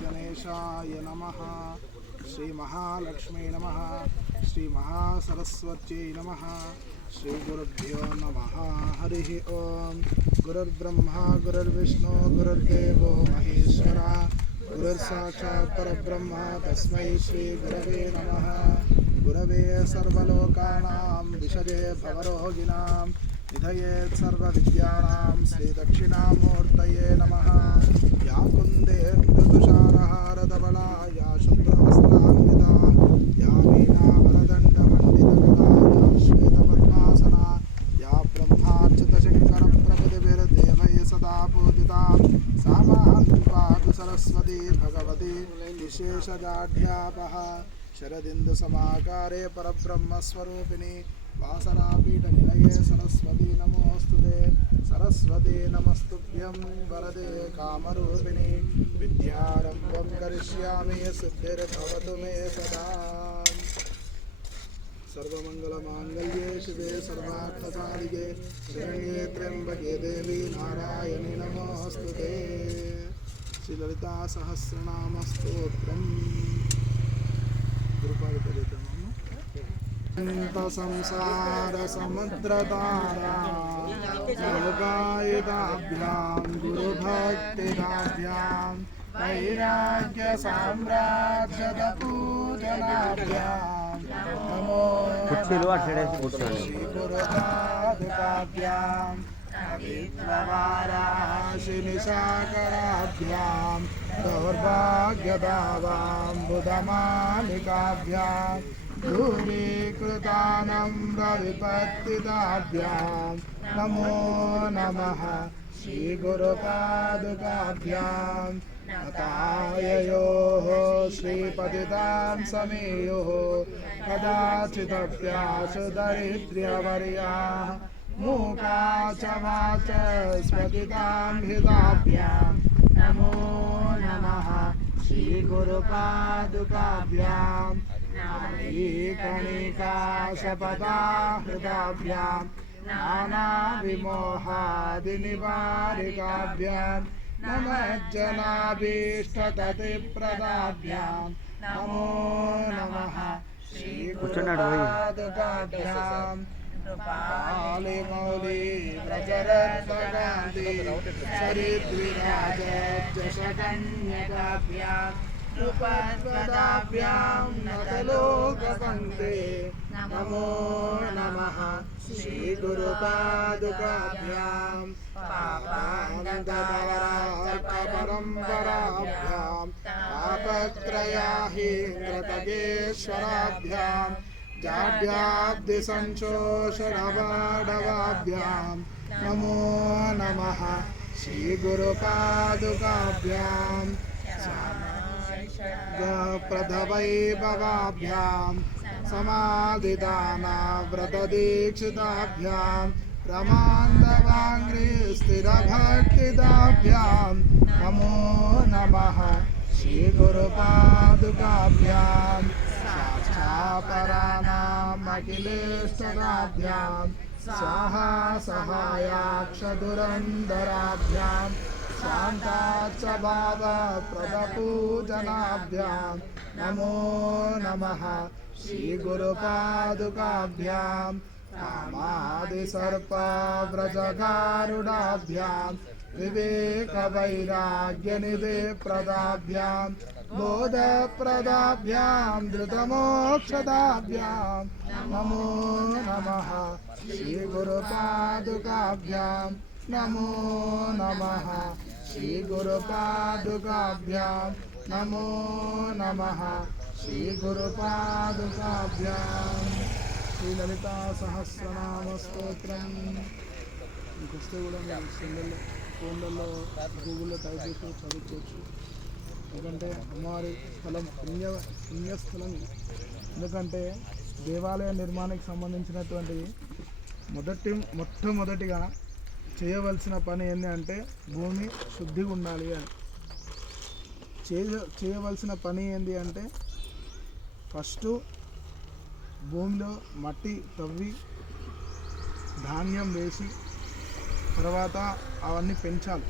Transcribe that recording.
गणेशाय नमः। श्री महालक्ष्मी नमः। श्री महासरस्वत्यै नमः। श्री गुरुभ्यो नमः। हरिः ओम। गुरुर्ब्रह्मा गुरुर्विष्णु गुरुर्देवो महेश्वरा गुरुर्साक्षात् परब्रह्म तस्मै श्री गुरवे नमः। गुरवे सर्वलोकानां विषजे भवरोगिणां निधयेत् सर्वविद्यानां श्रीदक्षिणामूर्तये नमः। या कुन्देन्दुतुषारहारधवला या शुभ्रवस्त्रान्विता या वीणावरदण्डमण्डितकला या श्वेतपद्मासना या ब्रह्माच्युतशङ्करप्रभृतिभिर्देवैः सदा पूजिता सा मां पातु सरस्वती भगवती विशेषजाढ्यापः। शरदिन्दुसमाकारे परब्रह्मस्वरूपिणी वासनापीठनिलये सरस्वती नमोऽस्तुते। सरस्वती नमस्तुभ्यं वरदे कामरूपिणी विद्यारम्भं करिष्यामि सिद्धिर्भवतु मे सदा। सर्वमङ्गलमाङ्गल्ये शिवे सर्वार्थसाधिके शरण्ये त्र्यम्बके देवी नारायणी नमोऽस्तुते। श्रीललिता सहस्रनामस्तोत्रम् संसार समुद्रतारा योगायुधाभ्यां गुरुभक्तिदाभ्यां वैराग्य साम्राज्यपूजनाभ्यां नमो श्रीगुरुपादुकाभ्यां विप्लवाराशिनिशाकराभ्यां दौर्भाग्यदावां बुधमालिकाभ्यां दूरीकृतानम्रविपत्तिदाभ्यां नमो नमः। श्रीगुरुपादुकाभ्यां नताययोः श्रीपतितां समेयुः कदाचिदप्यासु दरिद्र्यवर्याः मूका च वाच स्फटितां हिताभ्यां नमो नमः। श्रीगुरुपादुकाभ्यां नारीकणिका शपथा हृदाभ्यां नानाविमोहादिनिवारिकाभ्यां नमज्जनाभीष्टततिप्रदाभ्यां नमो नमः। श्रीगुरुपादुकाभ्यां कृपालिमौली व्रजरत्नगान्धी सरिद्विराजकन्यकाभ्यां कृपाद्वदाभ्यां नतलोकपङ्क्ते नमो नमः। श्रीगुरुपादुकाभ्यां पापानन्दपराकपरम्पराभ्यां तापत्रयाहीन्द्रतगेश्वराभ्यां जाड्याब्धिसंशोषणवाडवाभ्यां नमो नमः। श्रीगुरुपादुकाभ्यां प्रधवैभवाभ्यां समाधिदानाव्रतदीक्षिताभ्यां रमान्दवाङ्घ्रिस्थिरभक्तिदाभ्यां नमो नमः। श्रीगुरुपादुकाभ्यां साक्षापराणामखिलेष्टदाभ्यां स्वाहा सहायाक्षधुरन्धराभ्यां शान्ताच्चभावप्रदपूजनाभ्यां नमो नमः। श्रीगुरुपादुकाभ्यां कामादिसर्पव्रजगारुडाभ्यां विवेकवैराग्यनिधिप्रदाभ्यां बोधप्रदाभ्यां धृतमोक्षदाभ्यां नमो नमः। श्रीगुरुपादुकाभ्यां नमो नमः। श्रीगुरुपादुकाभ्यां नमो नमः। श्रीगुरुपादुकाभ्यां श्रीललिता सहस्रनामस्तोत्रं ఇంకొస్తే కూడా మీరు సెల్లలో ఫోన్లలో గూగుల్లో టైప్ చేసి చదువుకోవచ్చు. ఎందుకంటే అమ్మవారి స్థలం పుణ్యస్థలం. ఎందుకంటే దేవాలయ నిర్మాణానికి సంబంధించినటువంటి మొట్టమొదటిగా చేయవలసిన పని ఏంటి అంటే భూమి శుద్ధిగా ఉండాలి అని. చేయవలసిన పని ఏంటి అంటే ఫస్ట్ భూమిలో మట్టి తవ్వి ధాన్యం వేసి తర్వాత అవన్నీ పెంచాలి.